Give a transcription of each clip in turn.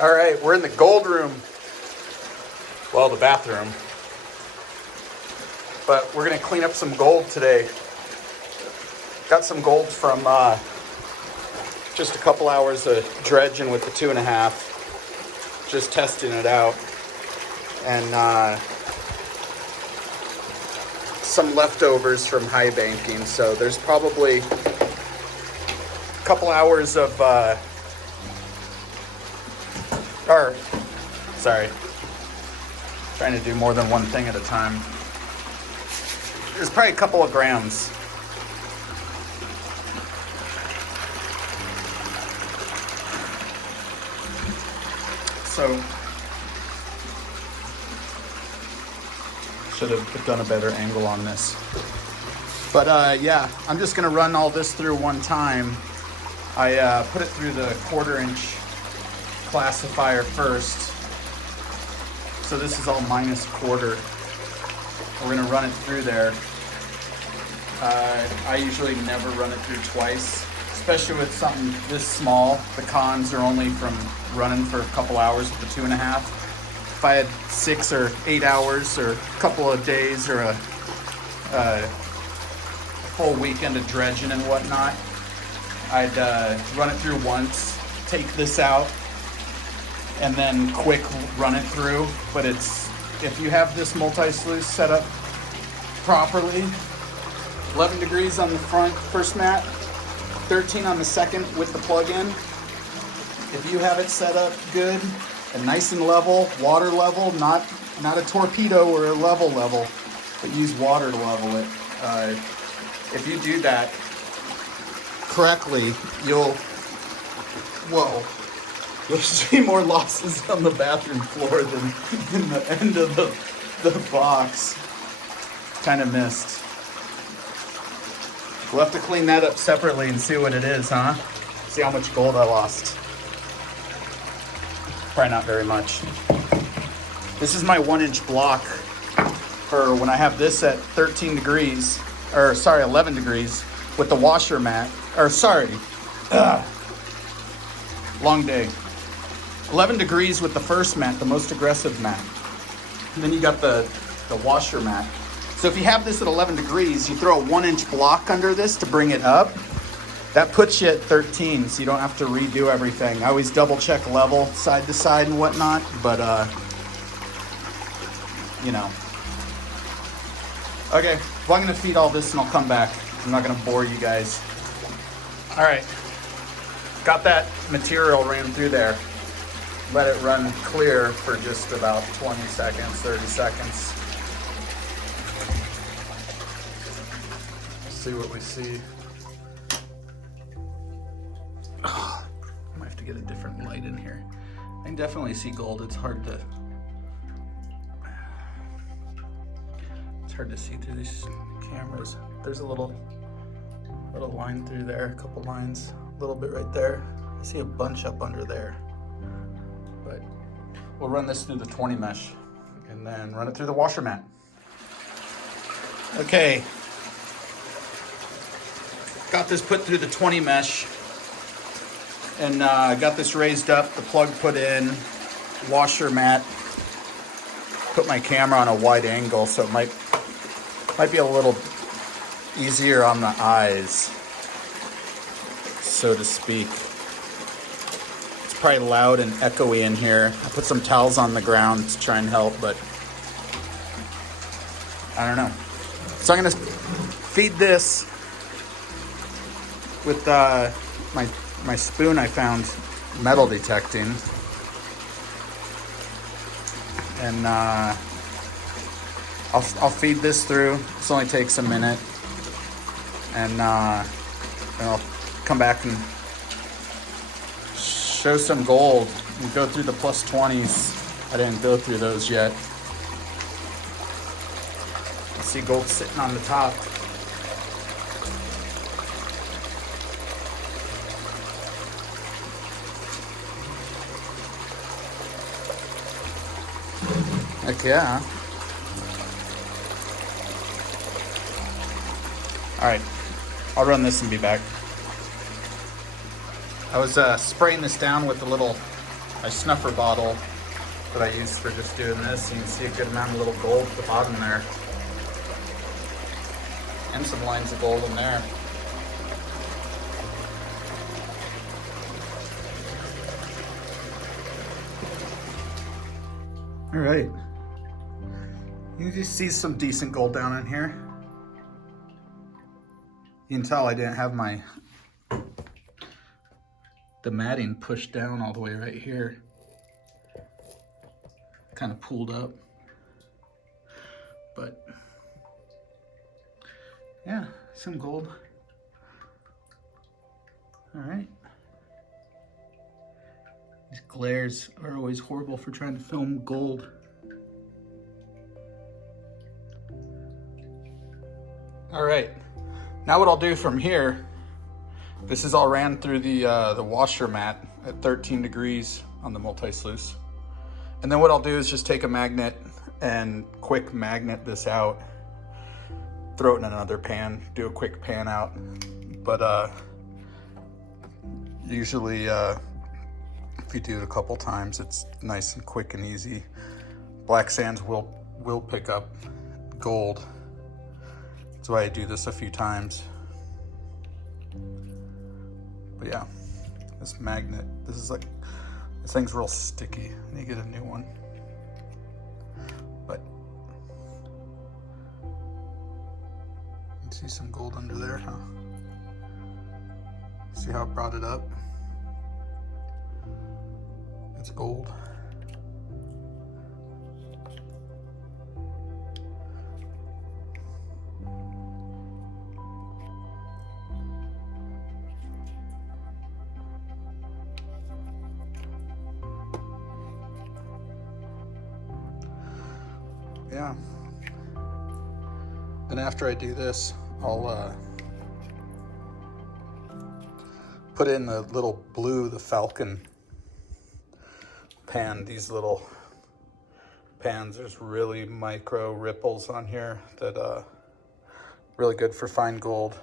All right, we're in the gold room. Well, the bathroom. But we're gonna clean up some gold today. Got some gold from just a couple hours of dredging with the 2.5. Just testing it out. And some leftovers from high banking. So there's probably a couple hours of, trying to do more than one thing at a time. There's probably a couple of grams. So, should have done a better angle on this. But yeah, I'm just gonna run all this through one time. I put it through the 1/4-inch classifier first. So this is all minus quarter. We're gonna run it through there. I usually never run it through twice, especially with something this small. The cons are only from running for a couple hours with the 2.5. If I had 6 or 8 hours or a couple of days or a full weekend of dredging and whatnot, I'd run it through once, take this out, and then quick run it through. But if you have this multi-sluice set up properly, 11 degrees on the front first mat, 13 on the second with the plug-in. If you have it set up good and nice and level, water level, not a torpedo or a level, but use water to level it. If you do that correctly, you'll see more losses on the bathroom floor than in the end of the box. Kind of missed. We'll have to clean that up separately and see what it is, huh? See how much gold I lost. Probably not very much. This is my 1-inch block for when I have this at 13 degrees, or sorry, 11 degrees with the washer mat, or sorry, long day. 11 degrees with the first mat, the most aggressive mat. And then you got the washer mat. So if you have this at 11 degrees, you throw a 1-inch block under this to bring it up. That puts you at 13, so you don't have to redo everything. I always double check level side to side and whatnot, but you know. Okay, well, I'm gonna feed all this and I'll come back. I'm not gonna bore you guys. All right, got that material ran through there. Let it run clear for just about 20 seconds, 30 seconds. Let's see what we see. Oh, I might have to get a different light in here. I can definitely see gold. It's hard to see through these cameras. There's a little line through there, a couple lines, a little bit right there. I see a bunch up under there. But we'll run this through the 20 mesh and then run it through the washer mat. Okay. Got this put through the 20 mesh and got this raised up, the plug put in, washer mat. Put my camera on a wide angle so it might be a little easier on the eyes, so to speak. It's probably loud and echoey in here. I put some towels on the ground to try and help, but I don't know. So I'm gonna feed this with my spoon I found metal detecting, and I'll feed this through. This only takes a minute, and I'll come back and show some gold and go through the plus 20s. I didn't go through those yet. I see gold sitting on the top. Heck yeah. All right, I'll run this and be back. I was spraying this down with a little my snuffer bottle that I use for just doing this. You can see a good amount of little gold at the bottom there. And some lines of gold in there. All right. You can just see some decent gold down in here. You can tell I didn't have the matting pushed down all the way right here. Kind of pulled up. But yeah, some gold. All right. These glares are always horrible for trying to film gold. All right, now what I'll do from here, this is all ran through the washer mat at 13 degrees on the multi-sluice. And then what I'll do is just take a magnet and quick magnet this out, throw it in another pan, do a quick pan out. But usually if you do it a couple times, it's nice and quick and easy. Black sands will pick up gold. That's why I do this a few times. But yeah, this magnet, this thing's real sticky. I need to get a new one. But you can see some gold under there, huh? See how it brought it up? It's gold. Yeah. Then after I do this, I'll put in the little blue, the Falcon pan. These little pans, there's really micro ripples on here that really good for fine gold.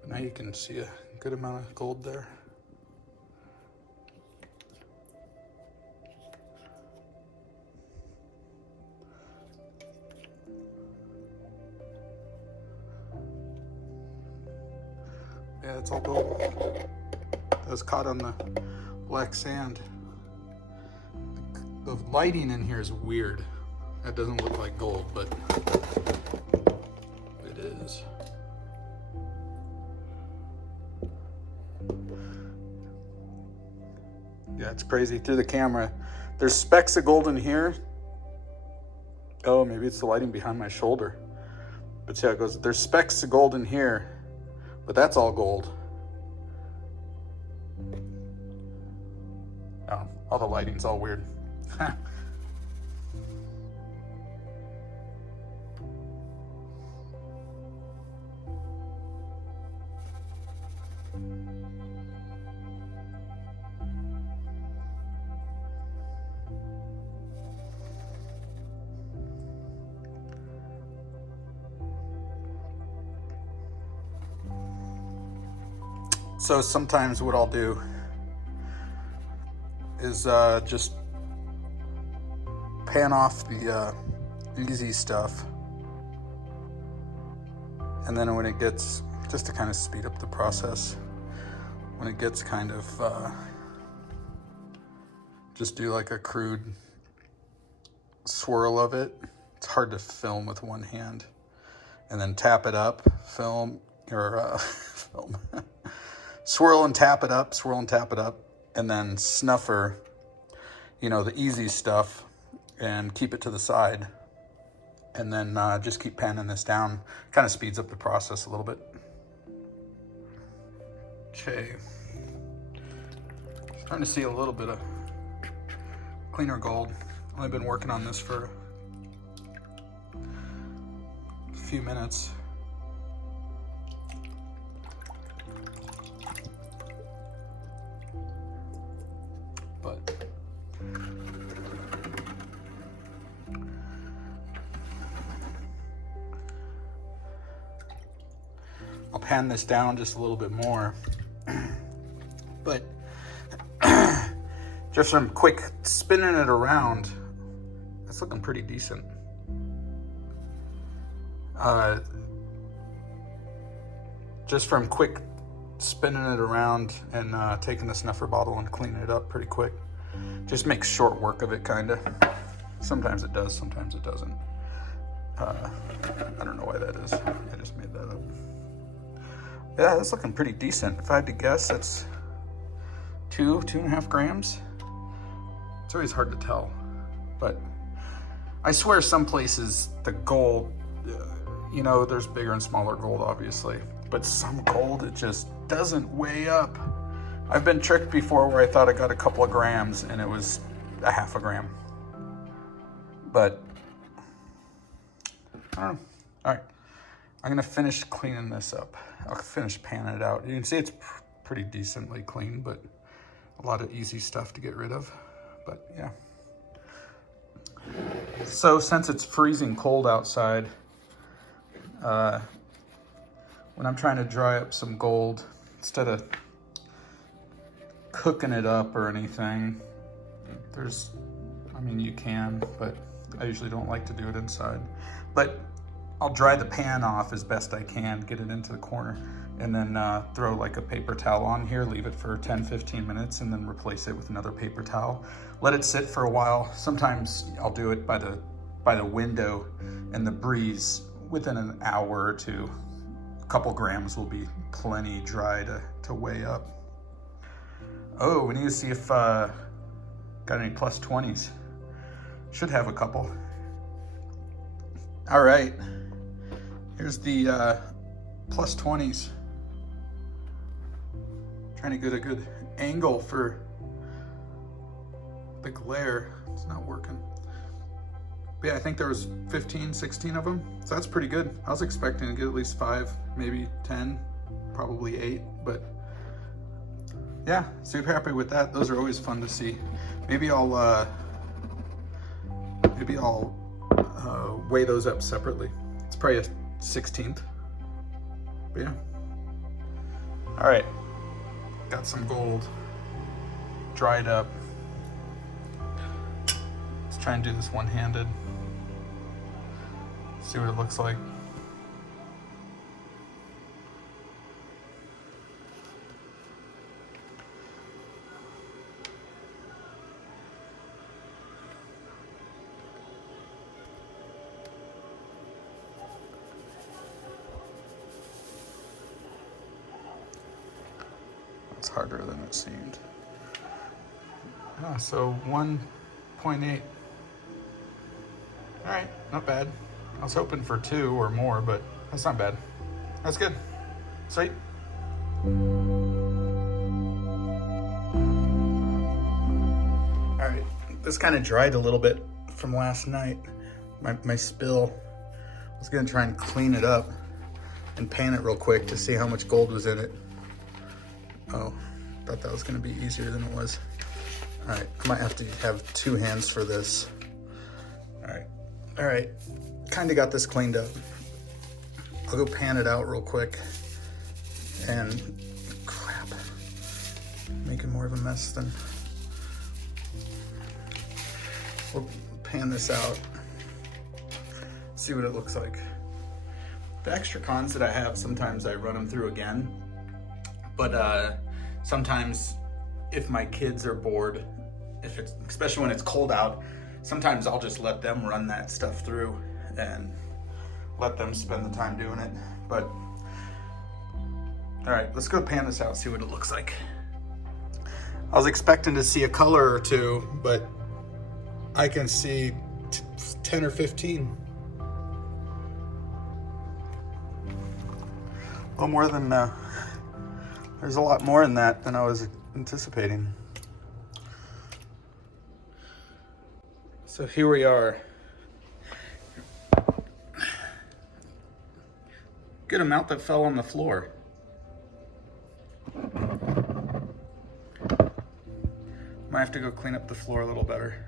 But now you can see a good amount of gold there. Yeah, it's all gold. That was caught on the black sand. The lighting in here is weird. That doesn't look like gold, but it is. Yeah, it's crazy through the camera. There's specks of gold in here. Oh, maybe it's the lighting behind my shoulder. But see how it goes. There's specks of gold in here. But that's all gold. Oh, all the lighting's all weird. So sometimes what I'll do is just pan off the easy stuff, and then when it gets, just to kind of speed up the process, when it gets kind of just do like a crude swirl of it. It's hard to film with one hand. And then tap it up, film, or film. Swirl and tap it up, swirl and tap it up, and then snuffer, you know, the easy stuff, and keep it to the side. And then just keep panning this down. Kind of speeds up the process a little bit. Okay. Starting to see a little bit of cleaner gold. I've been working on this for a few minutes. But I'll pan this down just a little bit more. But Just from quick spinning it around, it's looking pretty decent. Just from quick spinning it around and taking the snuffer bottle and cleaning it up pretty quick. Just makes short work of it, kind of. Sometimes it does, sometimes it doesn't. I don't know why that is. I just made that up. Yeah, that's looking pretty decent. If I had to guess, that's 2.5 grams. It's always hard to tell, but I swear some places the gold, you know, there's bigger and smaller gold, obviously, but some gold, it just doesn't weigh up. I've been tricked before where I thought I got a couple of grams and it was 1/2 gram. But I don't know. All right, I'm gonna finish cleaning this up. I'll finish panning it out. You can see it's pretty decently clean, but a lot of easy stuff to get rid of. But yeah. So since it's freezing cold outside, when I'm trying to dry up some gold, instead of cooking it up or anything, I mean, you can, but I usually don't like to do it inside. But I'll dry the pan off as best I can, get it into the corner, and then throw like a paper towel on here, leave it for 10-15 minutes, and then replace it with another paper towel. Let it sit for a while. Sometimes I'll do it by the window and the breeze. Within an hour or two, a couple grams will be plenty dry to weigh up. Oh, we need to see if got any plus 20s. Should have a couple. All right, here's the plus 20s. Trying to get a good angle for the glare. It's not working. But yeah, I think there was 15, 16 of them. So that's pretty good. I was expecting to get at least 5, maybe 10, probably 8, but yeah, super happy with that. Those are always fun to see. Maybe I'll weigh those up separately. It's probably a 16th. But yeah. All right, got some gold dried up. Let's try and do this one-handed. See what it looks like. It's harder than it seemed. Yeah, so 1.8. All right, not bad. I was hoping for 2 or more, but that's not bad. That's good. Sweet. All right, this kind of dried a little bit from last night. My spill. I was gonna try and clean it up and pan it real quick to see how much gold was in it. Oh, thought that was gonna be easier than it was. All right, I might have to have 2 hands for this. All right, kind of got this cleaned up. I'll go pan it out real quick. And crap, making more of a mess than. We'll pan this out, see what it looks like. The extra cons that I have, sometimes I run them through again, but sometimes if my kids are bored, especially when it's cold out, sometimes I'll just let them run that stuff through and let them spend the time doing it. But all right, let's go pan this out, see what it looks like. I was expecting to see a color or 2, but I can see 10 or 15. A little more than, there's a lot more in that than I was anticipating. So here we are. Good amount that fell on the floor. Might have to go clean up the floor a little better.